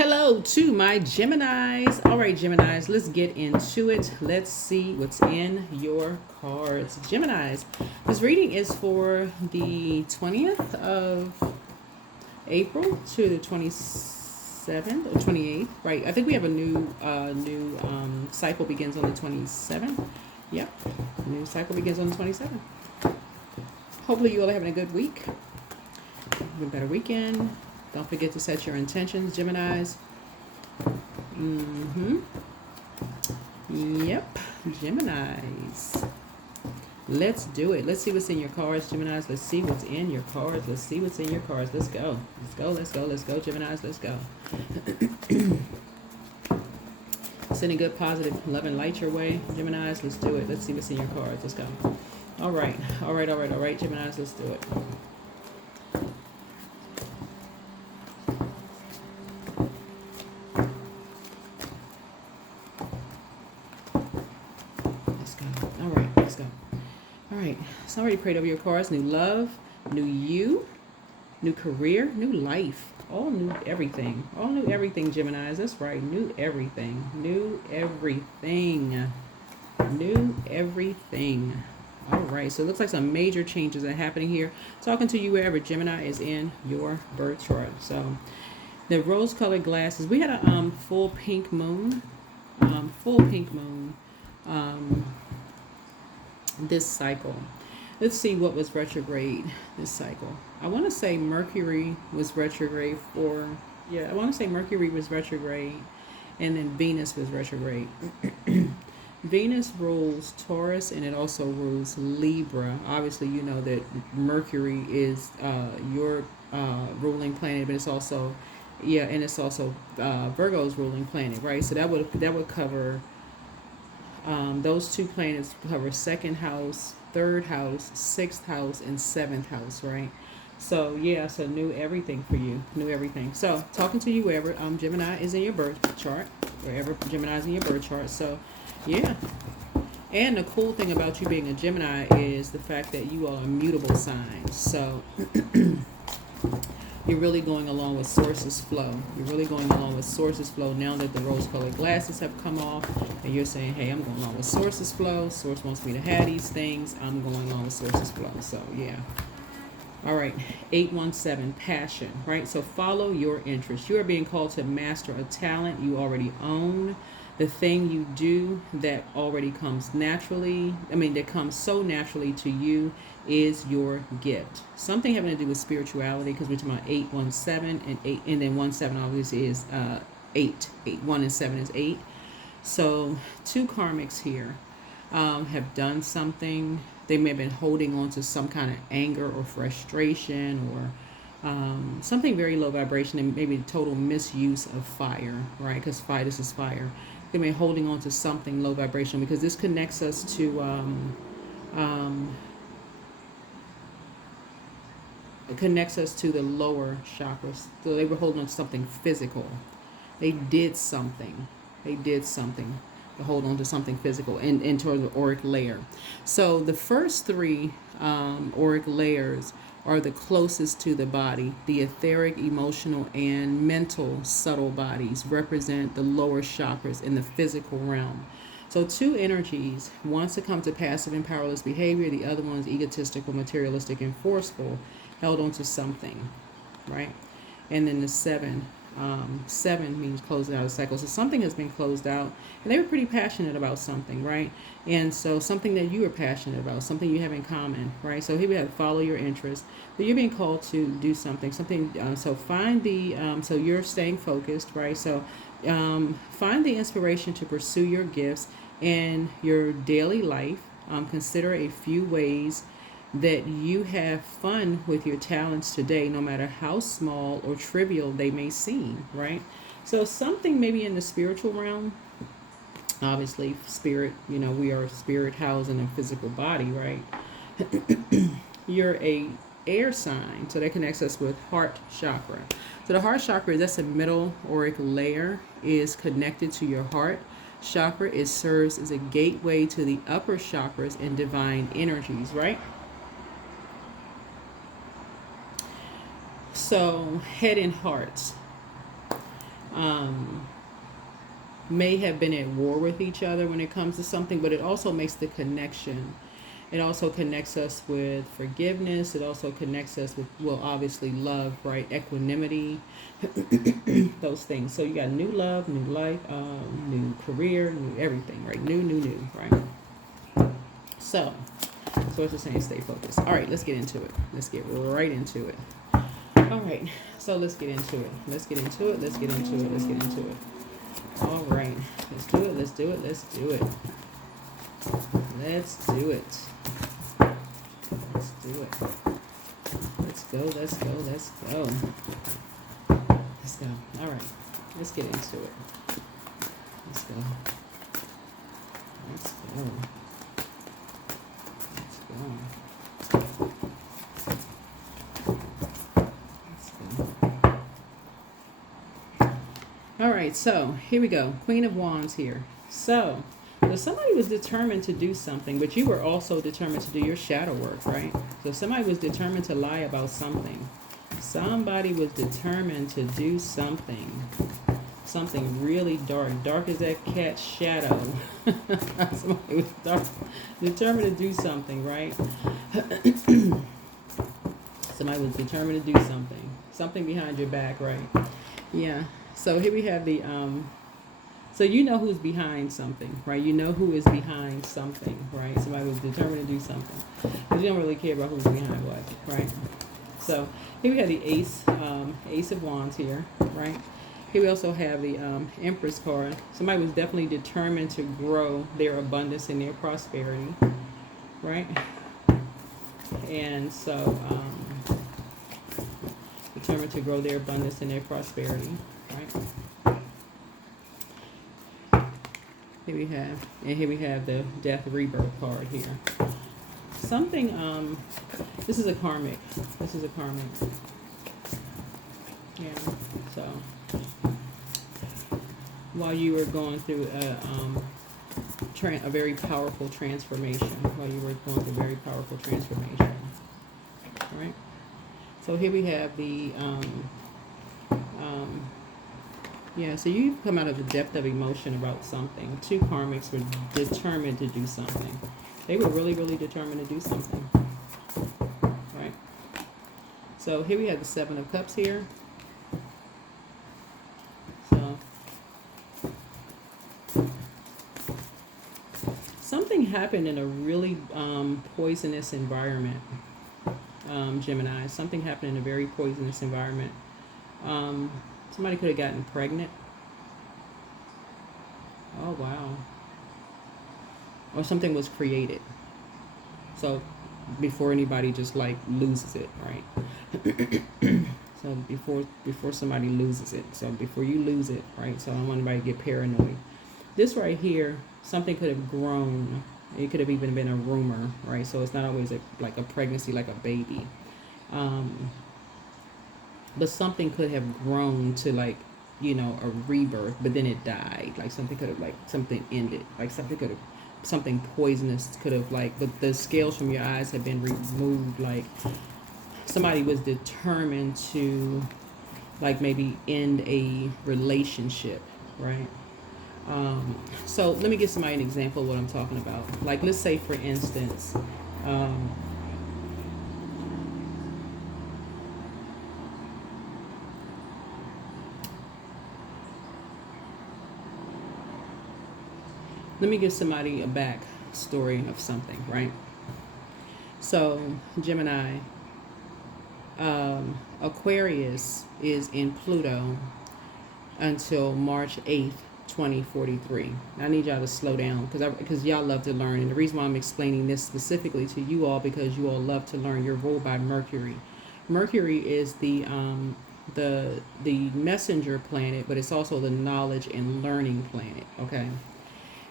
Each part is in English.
Hello to my Geminis. All right, Geminis, let's get into it. Let's see what's in your cards. Geminis, this reading is for the 20th of April to the 27th or 28th, right? I think we have a new cycle begins on the 27th. Yep, new cycle begins on the 27th. Hopefully you all are having a good week, a better weekend. Don't forget to set your intentions, Geminis. Yep, Geminis. Let's do it. Let's see what's in your cards, Geminis. Let's see what's in your cards. Let's see what's in your cards. Let's go. Let's go, let's go, let's go, Geminis. Let's go. Sending good, positive, love, and light your way, Geminis. Let's do it. Let's see what's in your cards. Let's go. All right, Geminis. Let's do it. So I already prayed over your cards. New love, new you, new career, new life, all new everything. All new everything, Geminis. That's right. New everything. New everything. New everything. All right. So it looks like some major changes are happening here. Talking to you wherever Gemini is in your birth chart. So the rose-colored glasses. We had a full pink moon. This cycle. Let's see what was retrograde this cycle. I want to say Mercury was retrograde Mercury was retrograde, and then Venus was retrograde. Venus rules Taurus, and it also rules Libra. Obviously, you know that Mercury is your ruling planet, but it's also Virgo's ruling planet, right? So that would cover those two planets cover second house, third house, sixth house, and seventh house, right? So so new everything for you, new everything. So talking to you wherever Gemini is in your birth chart, wherever Gemini is in your birth chart. So and the cool thing about you being a Gemini is the fact that you are mutable signs. So you're really going along with sources flow. You're really going along with sources flow now that the rose-colored glasses have come off, and you're saying, hey, I'm going along with sources flow. Source wants me to have these things. I'm going along with sources flow. So, All right, 817, passion, right? So follow your interest. You are being called to master a talent you already own. The thing you do that already comes naturally, that comes so naturally to you is your gift. Something having to do with spirituality, because we're talking about 817 and 8, and then 17 obviously is 8. 1 and 7 is 8. So two karmics here have done something. They may have been holding on to some kind of anger or frustration or something very low vibration, and maybe total misuse of fire, right? Because this is fire. They may be holding on to something low vibration, because this connects us to the lower chakras. So they were holding on to something physical. They did something to hold on to something physical in terms of auric layer. So the first three auric layers are the closest to the body. The etheric, emotional, and mental subtle bodies represent the lower chakras in the physical realm. So two energies, one succumb to passive and powerless behavior, the other one is egotistical, materialistic, and forceful, held onto something, right? And then the seven means closing out a cycle. So something has been closed out, and they were pretty passionate about something, right? And so something that you are passionate about, something you have in common, right? So here we have follow your interest. So you're being called to do something. So find so you're staying focused, right? So find the inspiration to pursue your gifts in your daily life. Consider a few ways that you have fun with your talents today, no matter how small or trivial they may seem, right? So something maybe in the spiritual realm, obviously spirit, we are spirit housed in a physical body, right? You're a air sign, so that connects us with heart chakra. So the heart chakra, that's a middle auric layer, is connected to your heart chakra. It serves as a gateway to the upper chakras and divine energies, right? So head and heart. um, may have been at war with each other when it comes to something, but it also makes the connection. It also connects us with forgiveness. It also connects us with, well, obviously love, right? Equanimity, those things. So you got new love, new life, new career, new everything, right? New, right? So it's just saying stay focused. All right, let's get into it. Let's get right into it. All right, so let's get into it. Let's get into it. Let's get into it. Let's get into it. All right, let's do it. Let's do it. Let's do it. Let's do it. Let's do it. Let's go. Let's go. Let's go. Let's go. All right, let's get into it. Let's go. Let's go. All right, so here we go. Queen of Wands here. So somebody was determined to do something, but you were also determined to do your shadow work, right? So somebody was determined to lie about something. Somebody was determined to do something. Something really dark. Dark as that cat's shadow. Somebody was determined to do something, right? Somebody was determined to do something. Something behind your back, right? Yeah. So here we have the, so you know who's behind something, right? You know who is behind something, right? Somebody was determined to do something. Because you don't really care about who's behind what, right? So here we have the Ace of Wands here, right? Here we also have the Empress card. Somebody was definitely determined to grow their abundance and their prosperity, right? And so determined to grow their abundance and their prosperity, right? Here we have the Death Rebirth card here. Something, this is a karmic. This is a karmic. Yeah, so while you were going through a very powerful transformation, all right? So here we have the, yeah, so you've come out of the depth of emotion about something. Two karmics were determined to do something. They were really, really determined to do something, right? So here we have the Seven of Cups here. So something happened in a really poisonous environment, Gemini. Something happened in a very poisonous environment. Somebody could have gotten pregnant. Oh, wow. Or something was created. So before anybody just like loses it, right? So before somebody loses it. So before you lose it, right? So I don't want anybody to get paranoid. This right here, something could have grown. It could have even been a rumor, right? So it's not always like a pregnancy, like a baby. But something could have grown to like, you know, a rebirth, but then it died. Like something could have, like something ended. Like something poisonous could have like, but the scales from your eyes have been removed. Like somebody was determined to like maybe end a relationship, right? So let me give somebody an example of what I'm talking about. Like let's say for instance, let me give somebody a back story of something, right? So Gemini, Aquarius is in Pluto until March 8th, 2043. I need y'all to slow down because y'all love to learn. And the reason why I'm explaining this specifically to you all, because you all love to learn. You're ruled by Mercury. Mercury is the messenger planet, but it's also the knowledge and learning planet, okay?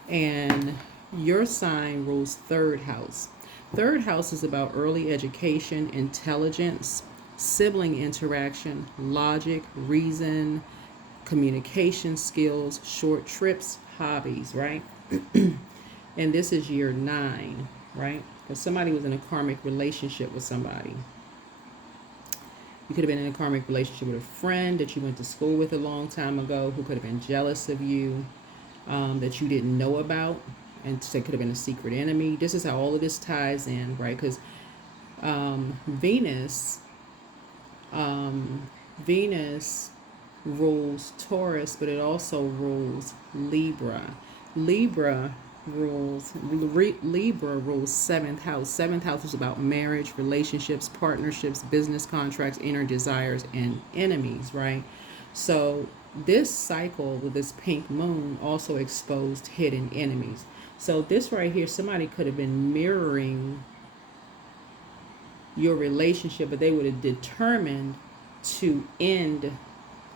And your sign rules third house. Third house is about early education, intelligence, sibling interaction, logic, reason, communication skills, short trips, hobbies, right? And this is year 9, right? Because somebody was in a karmic relationship with somebody. You could have been in a karmic relationship with a friend that you went to school with a long time ago who could have been jealous of you, that you didn't know about, and so it could have been a secret enemy. This is how all of this ties in, right? Because Venus, Venus rules Taurus, but it also rules Libra. Libra rules seventh house. Seventh house is about marriage, relationships, partnerships, business contracts, inner desires, and enemies, right? So this cycle with this pink moon also exposed hidden enemies. So this right here, somebody could have been mirroring your relationship, but they would have determined to end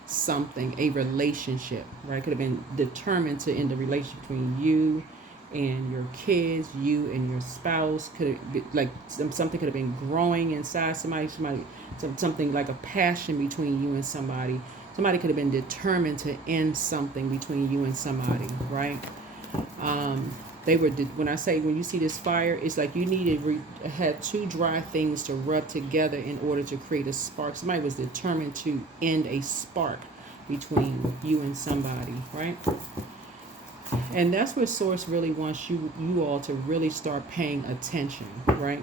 something, a relationship, right? Could have been determined to end the relationship between you and your kids, you and your spouse. Could have been, like, something could have been growing inside something like a passion between you and somebody. Somebody could have been determined to end something between you and somebody, right? They were, when you see this fire, it's like you needed had two dry things to rub together in order to create a spark. Somebody was determined to end a spark between you and somebody, right? And that's where Source really wants you all to really start paying attention, right?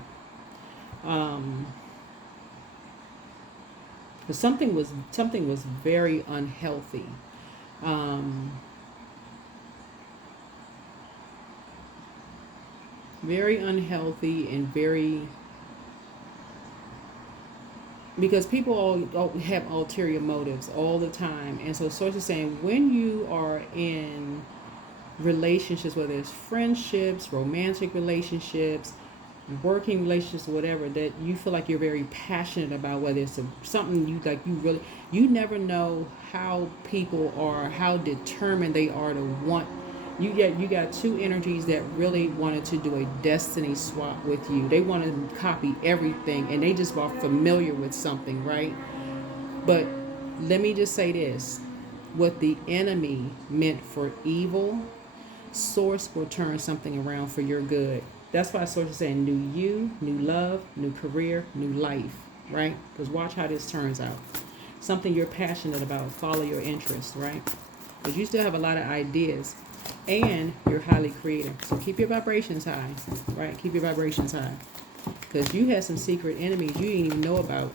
Because something was very unhealthy. Very unhealthy and very, because people all have ulterior motives all the time. And so Source is saying, when you are in relationships, whether it's friendships, romantic relationships, working relationships, whatever, that you feel like you're very passionate about, whether it's something you never know how people are, how determined they are to want. You got two energies that really wanted to do a destiny swap with you. They want to copy everything, and they just are familiar with something, right? But let me just say this. What the enemy meant for evil, Source will turn something around for your good. That's why Source is saying new you, new love, new career, new life, right? Because watch how this turns out. Something you're passionate about, follow your interests, right? Because you still have a lot of ideas. And you're highly creative. So keep your vibrations high, right? Keep your vibrations high. Because you have some secret enemies you didn't even know about,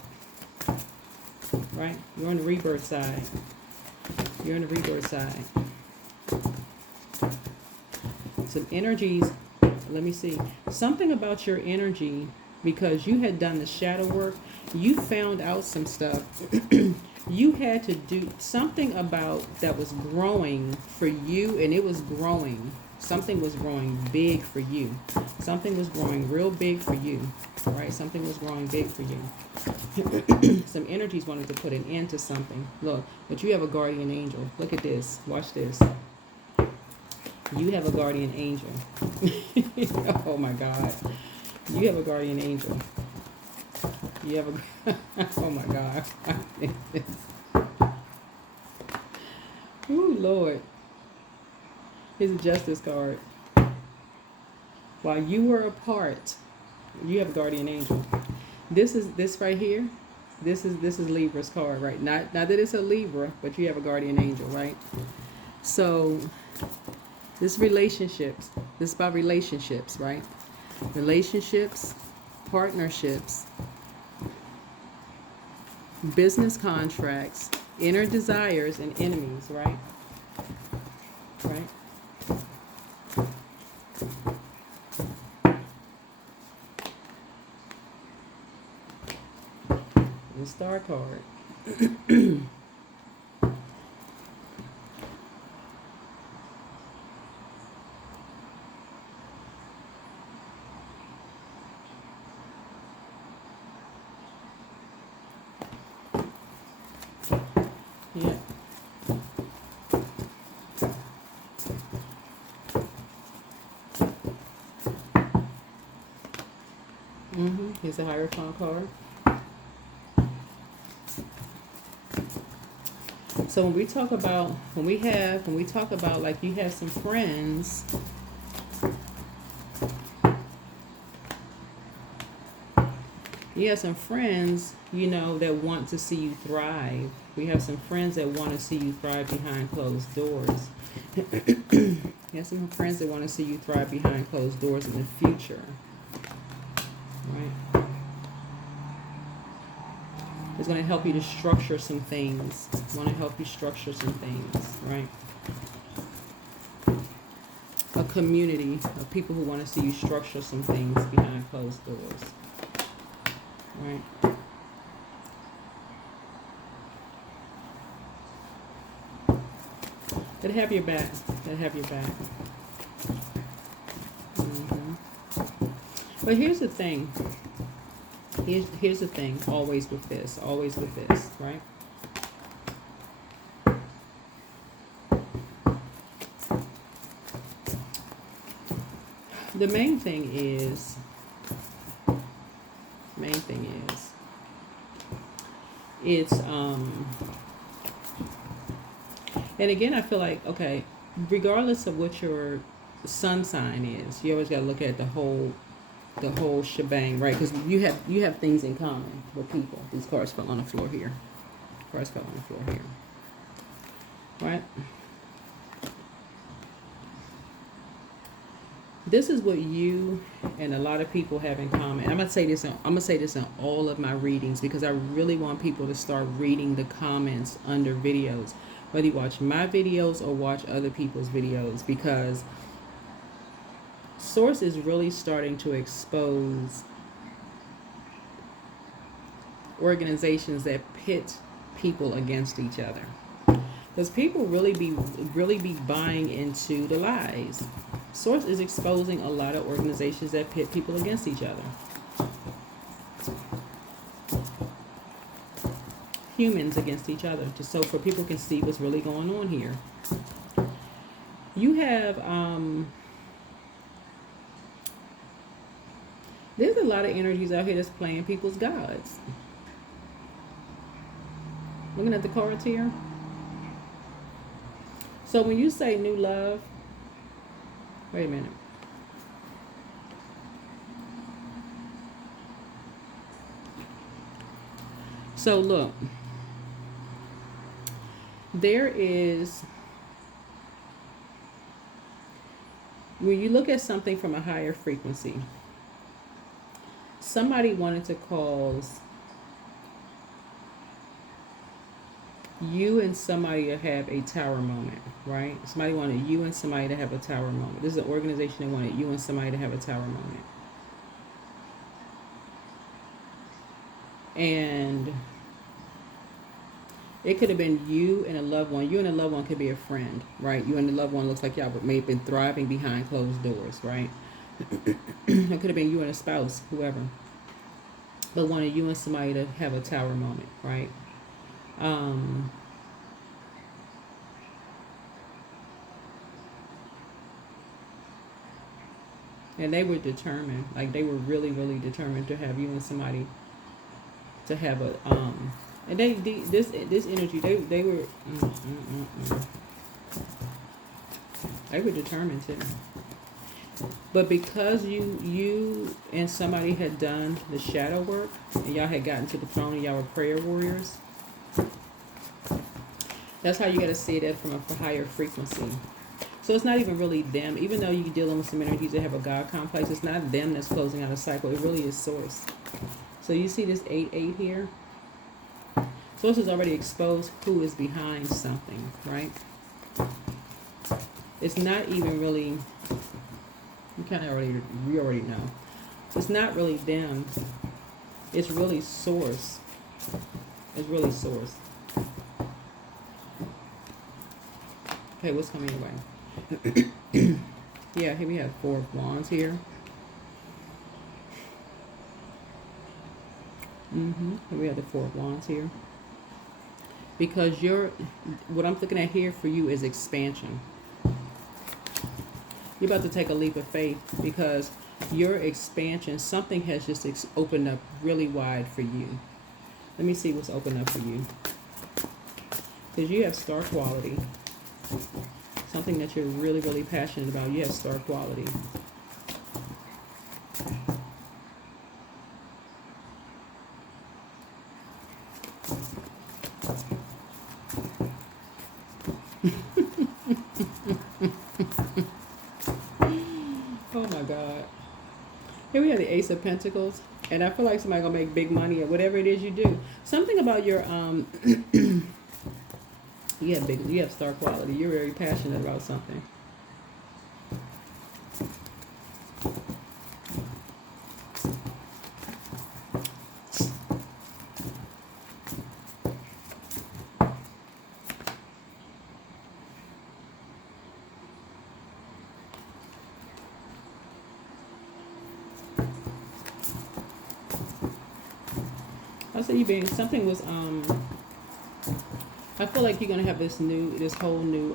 right? You're on the rebirth side. You're on the rebirth side. Some energies, let me see. Something about your energy, because you had done the shadow work, you found out some stuff. You had to do something about that was growing for you, and it was growing. Something was growing big for you. Something was growing real big for you, right? Something was growing big for you. Some energies wanted to put an end to something. Look, but you have a guardian angel. Look at this. Watch this. You have a guardian angel. Oh my God. You have a guardian angel. You have a, oh my God. Ooh, Lord. Here's a justice card. While you were apart, you have a guardian angel. This right here. This is Libra's card, right? Not that it's a Libra, but you have a guardian angel, right? So this relationships. This is about relationships, right? Relationships, partnerships, business contracts, inner desires, and enemies, right? Right? The star card. Yeah. Here's a Hierophant card. So when we talk about, when we talk about, like, you have some friends You have some friends, you know, that want to see you thrive. We have some friends that want to see you thrive behind closed doors. You have some friends that want to see you thrive behind closed doors in the future. Right? It's going to help you to structure some things. Want to help you structure some things, right? A community of people who want to see you structure some things behind closed doors. Right? They'll have your back. They'll have your back. But here's the thing. Here's the thing. Always with this. Always with this. Right? The main thing is. It's and again, I feel like, okay, regardless of what your sun sign is, you always got to look at the whole shebang, right? Because you have things in common with people. These cards fell on the floor here. Cards fell on the floor here. Right? This is what you and a lot of people have in common. I'm gonna say this in all of my readings, because I really want people to start reading the comments under videos, whether you watch my videos or watch other people's videos, because Source is really starting to expose organizations that pit people against each other. Because people really be buying into the lies. Source is exposing a lot of organizations that pit people against each other. Humans against each other, just so for people can see what's really going on here. You have there's a lot of energies out here that's playing people's gods. Looking at the cards here. So when you say new love, wait a minute. So look, there is, when you look at something from a higher frequency, somebody wanted to cause you and somebody to have a tower moment, right? Somebody wanted you and somebody to have a tower moment. This is an organization that wanted you and somebody to have a tower moment. And it could have been you and a loved one. You and a loved one could be a friend, right? You and the loved one looks like y'all may have been thriving behind closed doors, right? It could have been you and a spouse, whoever. But wanted you and somebody to have a tower moment, right? And they were determined, like they were really, really determined to have you and somebody to have a and this energy they were they were determined to. But because you and somebody had done the shadow work and y'all had gotten to the throne and y'all were prayer warriors, that's how you got to see that from a higher frequency. So it's not even really them. Even though you're dealing with some energies that have a God complex, it's not them that's closing out a cycle. It really is Source. So you see this 8-8 here? Source has already exposed who is behind something, right? It's not even really, we already know. It's not really them. It's really Source. It's really Source. Okay, what's coming your way? Yeah, here we have 4 of Wands here. Here we have the 4 of Wands here. Because what I'm looking at here for you is expansion. You're about to take a leap of faith because your expansion, something has just opened up really wide for you. Let me see what's opened up for you. Because you have star quality. Something that you're really, really passionate about. You have star quality. Oh my God. Here we have the Ace of Pentacles. And I feel like somebody gonna make big money at whatever it is you do. Something about your you have star quality. You're very passionate about something. I say you being something was I feel like you're gonna have this whole new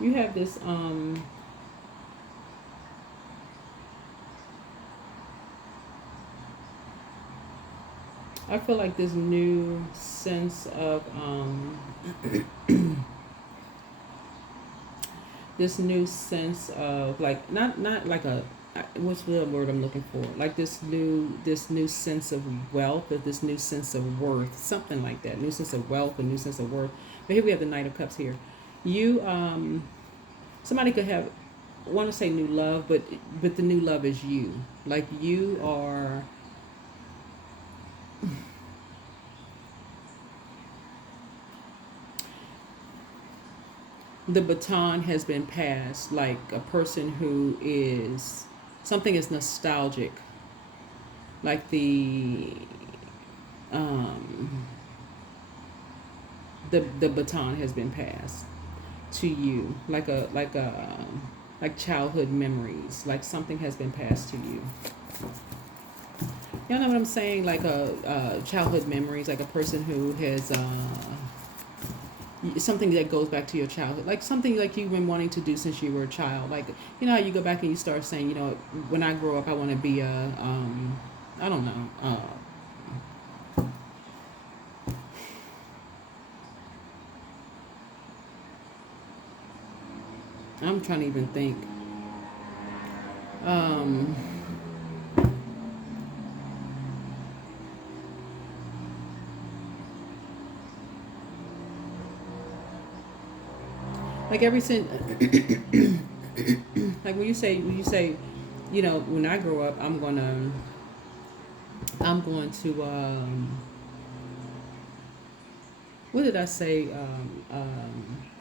you have this I feel like this new sense of this new sense of like not like a what's the word I'm looking for, like this new sense of wealth, or this new sense of worth, something like that, new sense of wealth, a new sense of worth. But here we have the Knight of Cups here. You somebody could have, I want to say new love, but the new love is you, like you are the baton has been passed, like a person who is something is nostalgic, like the baton has been passed to you, like like childhood memories, like something has been passed to you. Y'all know what I'm saying? Like a childhood memories, like a person who has something that goes back to your childhood, like something like you've been wanting to do since you were a child. Like, you know how you go back and you start saying, you know, when I grow up, I want to be a, I don't know, I'm trying to even think. Like every since, like when you say, you know, when I grow up, I'm going to, what did I say?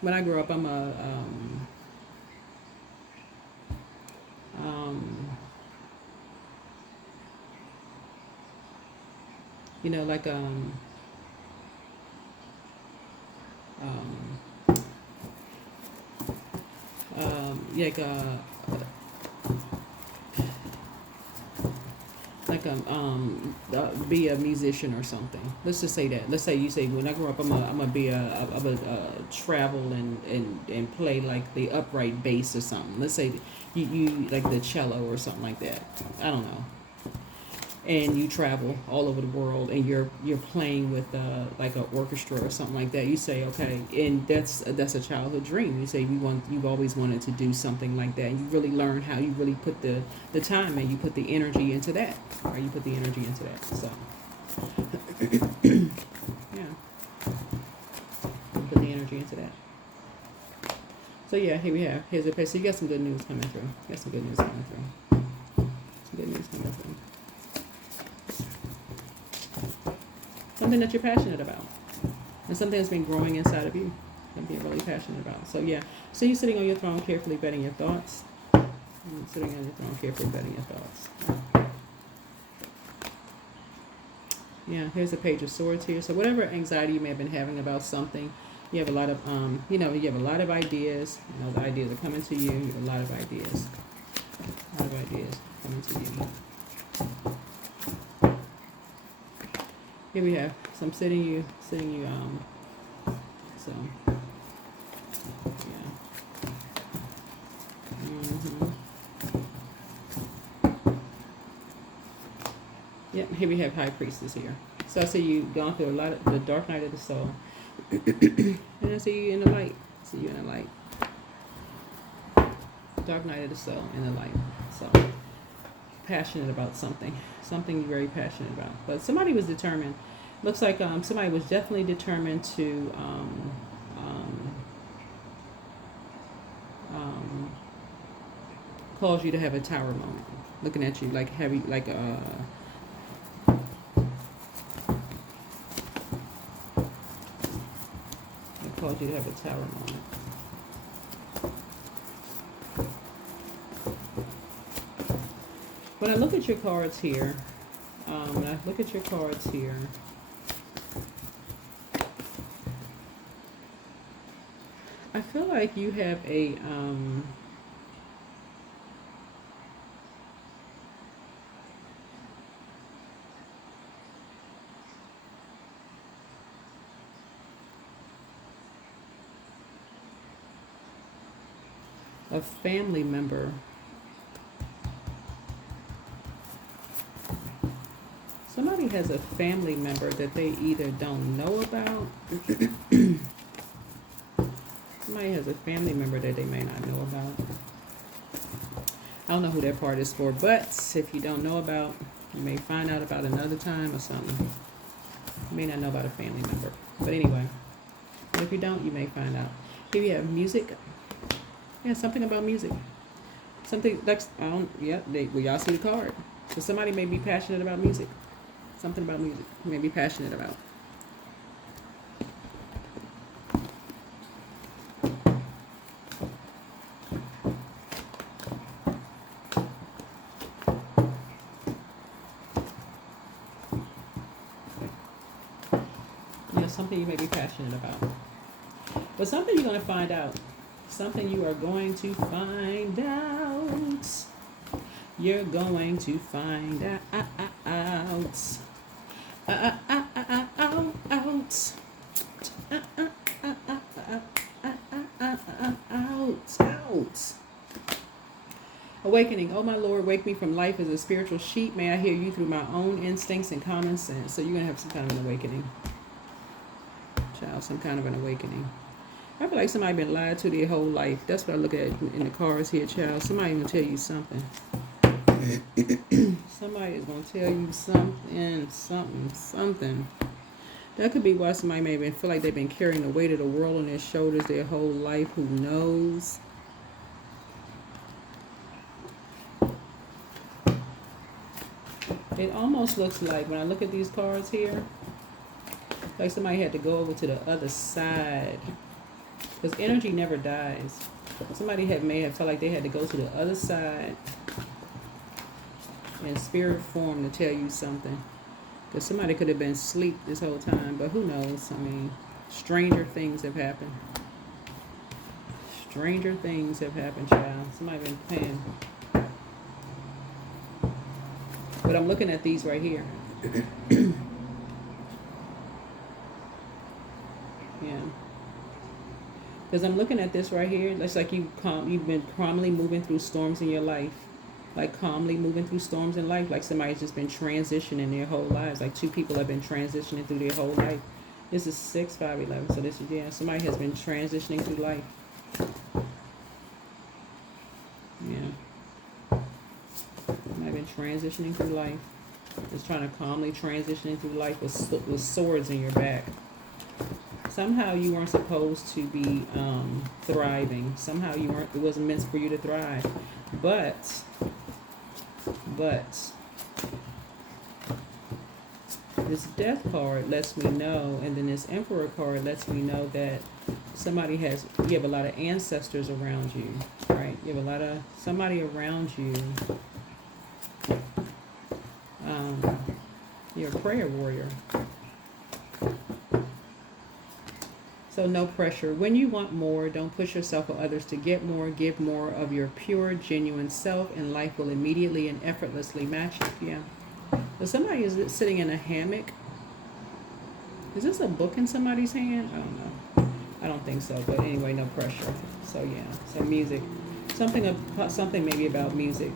When I grow up, I'm a, you know, like, be a musician or something. Let's just say that. Let's say you say when I grow up, I'm gonna be travel and play like the upright bass or something. Let's say you like the cello or something like that. I don't know. And you travel all over the world, and you're playing with like an orchestra or something like that. You say, okay, and that's a childhood dream. You say you've always wanted to do something like that. And you really learn how you really put the time and you put the energy into that, or you put the energy into that. So yeah, you put the energy into that. So yeah, here's a page. So you got some good news coming through. You got some good news coming through. Some good news coming through. Something that you're passionate about, and something that's been growing inside of you, and being really passionate about. So yeah, so you're sitting on your throne, carefully vetting your thoughts. Sitting on your throne, carefully vetting your thoughts. Yeah, here's a Page of Swords here. So whatever anxiety you may have been having about something, you have a lot of you have a lot of ideas. You know, the ideas are coming to you. You have a lot of ideas. A lot of ideas coming to you. Here we have. So I'm sitting you, so yeah. Yep, here we have High Priestess here. So I see you've gone through a lot of the dark night of the soul. And I see you in the light. See you in the light. Dark night of the soul in the light. So passionate about something. Something you're very passionate about. But somebody was determined. Looks like somebody was definitely determined to cause you to have a tower moment. Looking at you like heavy, like cause you to have a tower moment. When I look at your cards here, I feel like you have a family member. Somebody has a family member that they either don't know about. Somebody has a family member that they may not know about. I don't know who that part is for, but if you don't know about, you may find out about another time or something. You may not know about a family member. But anyway, if you don't, you may find out. Here we have music. Yeah, something about music. Something like, well, y'all see the card. So somebody may be passionate about music. Something about music you may be passionate about. Yeah, something you may be passionate about. But something you're going to find out. Something you are going to find out. You're going to find out. Out. Awakening. Oh my Lord, wake me from life as a spiritual sheep. May I hear you through my own instincts and common sense. So you're going to have some kind of an awakening. Child, some kind of an awakening. I feel like somebody been lied to their whole life. That's what I look at in the cards here, child. Somebody gonna tell you something. Somebody is gonna tell you something. That could be why somebody may feel like they've been carrying the weight of the world on their shoulders their whole life. Who knows? It almost looks like, when I look at these cards here, like somebody had to go over to the other side. Because energy never dies. Somebody may have felt like they had to go to the other side in spirit form to tell you something. Because somebody could have been asleep this whole time, but who knows? I mean, stranger things have happened. Stranger things have happened, child. Somebody been playing. But I'm looking at these right here. Yeah. Because I'm looking at this right here. It's like you've been calmly moving through storms in your life. Like calmly moving through storms in life. Like somebody's just been transitioning their whole lives. Like two people have been transitioning through their whole life. This is 6, 5, 11. So this is, yeah, somebody has been transitioning through life. Yeah. Somebody been transitioning through life. Just trying to calmly transition through life with swords in your back. Somehow you weren't supposed to be thriving. Somehow you weren't. It wasn't meant for you to thrive. But this Death card lets me know, and then this Emperor card lets me know that you have a lot of ancestors around you, right? You have a lot of somebody around you. You're a prayer warrior. So no pressure. When you want more, don't push yourself or others to get more. Give more of your pure, genuine self, and life will immediately and effortlessly match it. Yeah. So somebody is sitting in a hammock. Is this a book in somebody's hand? I don't know. I don't think so. But anyway, no pressure. So yeah. So music. Something maybe about music.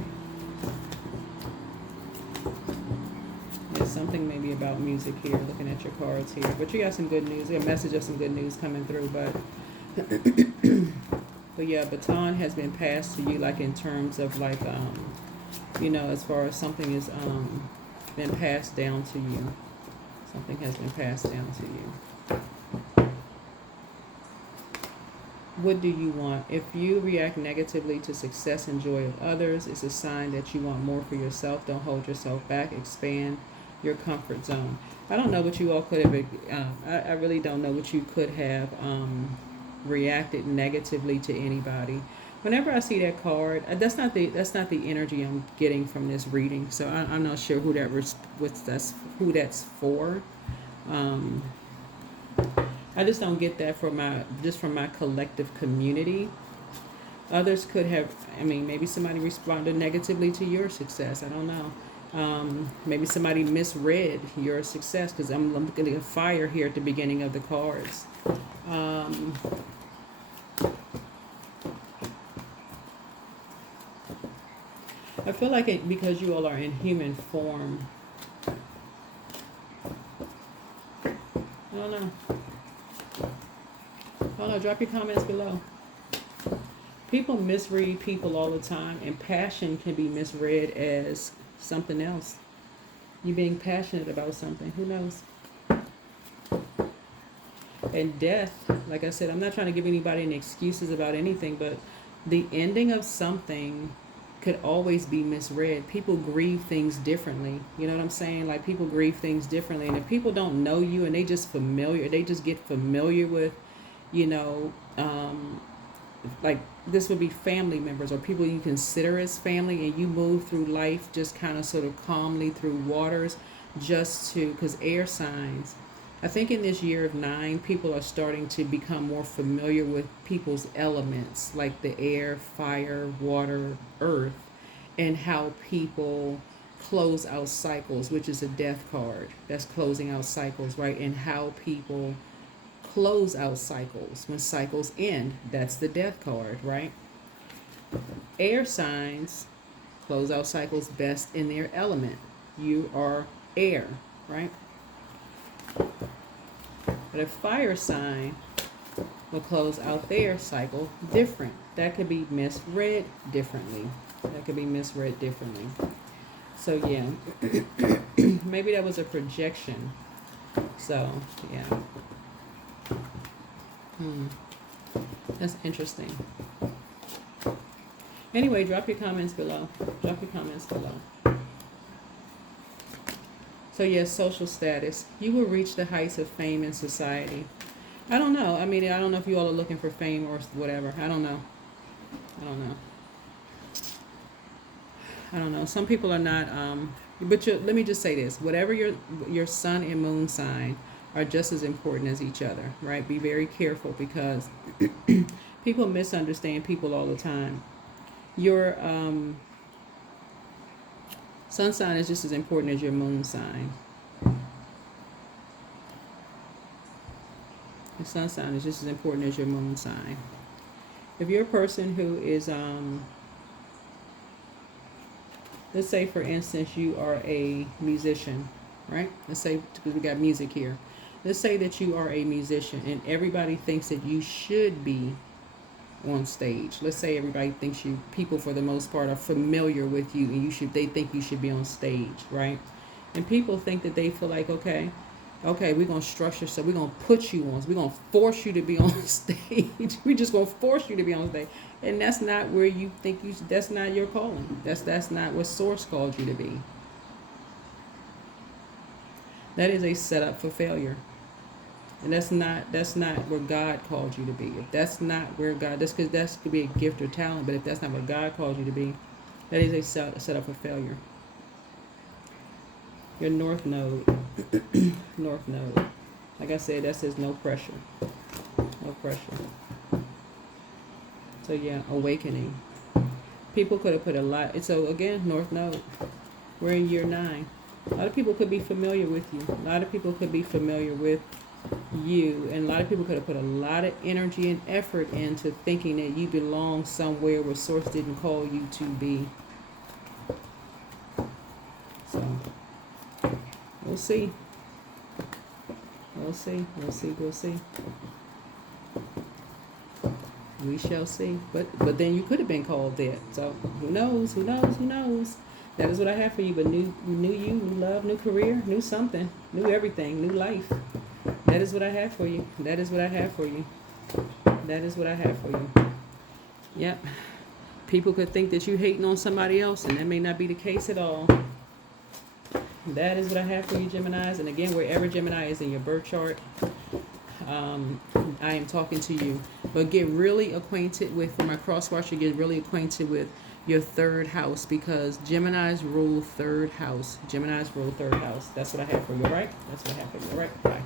Yes, something maybe about music here, looking at your cards here. But you got some good news. You got a message of some good news coming through. But yeah, baton has been passed to you, like in terms of like, you know, as far as something is been passed down to you. Something has been passed down to you. What do you want? If you react negatively to success and joy of others, it's a sign that you want more for yourself. Don't hold yourself back. Expand your comfort zone. I don't know what you all could have, I really don't know what you could have reacted negatively to anybody. Whenever I see that card, that's not the energy I'm getting from this reading. So I'm not sure who that's for. I just don't get that from my collective community. Others could have, I mean, maybe somebody responded negatively to your success. I don't know. Maybe somebody misread your success, because I'm looking at fire here at the beginning of the cards. I feel like because you all are in human form. I don't know. Drop your comments below. People misread people all the time, and passion can be misread as something else. You being passionate about something, who knows? And death, like I said, I'm not trying to give anybody any excuses about anything, but the ending of something could always be misread. People grieve things differently. You know what I'm saying? Like, people grieve things differently. And if people don't know you and they just get familiar with, you know, like, this would be family members or people you consider as family, and you move through life just kind of sort of calmly through waters, because air signs, I think in this year of 9, people are starting to become more familiar with people's elements, like the air, fire, water, earth, and how people close out cycles, which is a death card. That's closing out cycles, right? And how people close out cycles. When cycles end, that's the death card, right? Air signs close out cycles best in their element. You are air, right? But a fire sign will close out their cycle different. That could be misread differently. So yeah, maybe that was a projection. So yeah. That's interesting. Anyway, drop your comments below. So yes, social status. You will reach the heights of fame in society. I don't know. I mean, I don't know if you all are looking for fame or whatever. I don't know. Some people are not. But let me just say this. Whatever your sun and moon sign are just as important as each other, right? Be very careful, because people misunderstand people all the time. Your sun sign is just as important as your moon sign. Your sun sign is just as important as your moon sign. If you're a person who is, let's say for instance, you are a musician, right? Let's say, because we got music here. Let's say that you are a musician and everybody thinks that you should be on stage. Let's say everybody thinks people for the most part are familiar with you, and they think you should be on stage, right? And people think that they feel like, okay, we're going to structure, so we're going to put you on, we're going to force you to be on stage. We're just going to force you to be on stage. And that's not where you think that's not your calling. That's not what source called you to be. That is a setup for failure. And that's not where God called you to be. If that's not where God, that could be a gift or talent, but if that's not what God called you to be, that is a setup for failure. Your north node, like I said, that says no pressure. So yeah, awakening. People could have put a lot. So again, north node, we're in year 9. A lot of people could be familiar with you. A lot of people could be familiar with you, and a lot of people could have put a lot of energy and effort into thinking that you belong somewhere where source didn't call you to be. So We'll see. We'll see. We'll see. We'll see. We shall see. But then you could have been called dead. So who knows? Who knows? Who knows? That is what I have for you. But new you, new love, new career, new something, new everything, new life. That is what I have for you. That is what I have for you. That is what I have for you. Yep. People could think that you hating on somebody else, and that may not be the case at all. That is what I have for you, Geminis. And again, wherever Gemini is in your birth chart, I am talking to you. But get really acquainted with, for my cross watcher, get really acquainted with your third house, because Geminis rule third house. Geminis rule third house. That's what I have for you, all right? That's what I have for you, all right? Bye.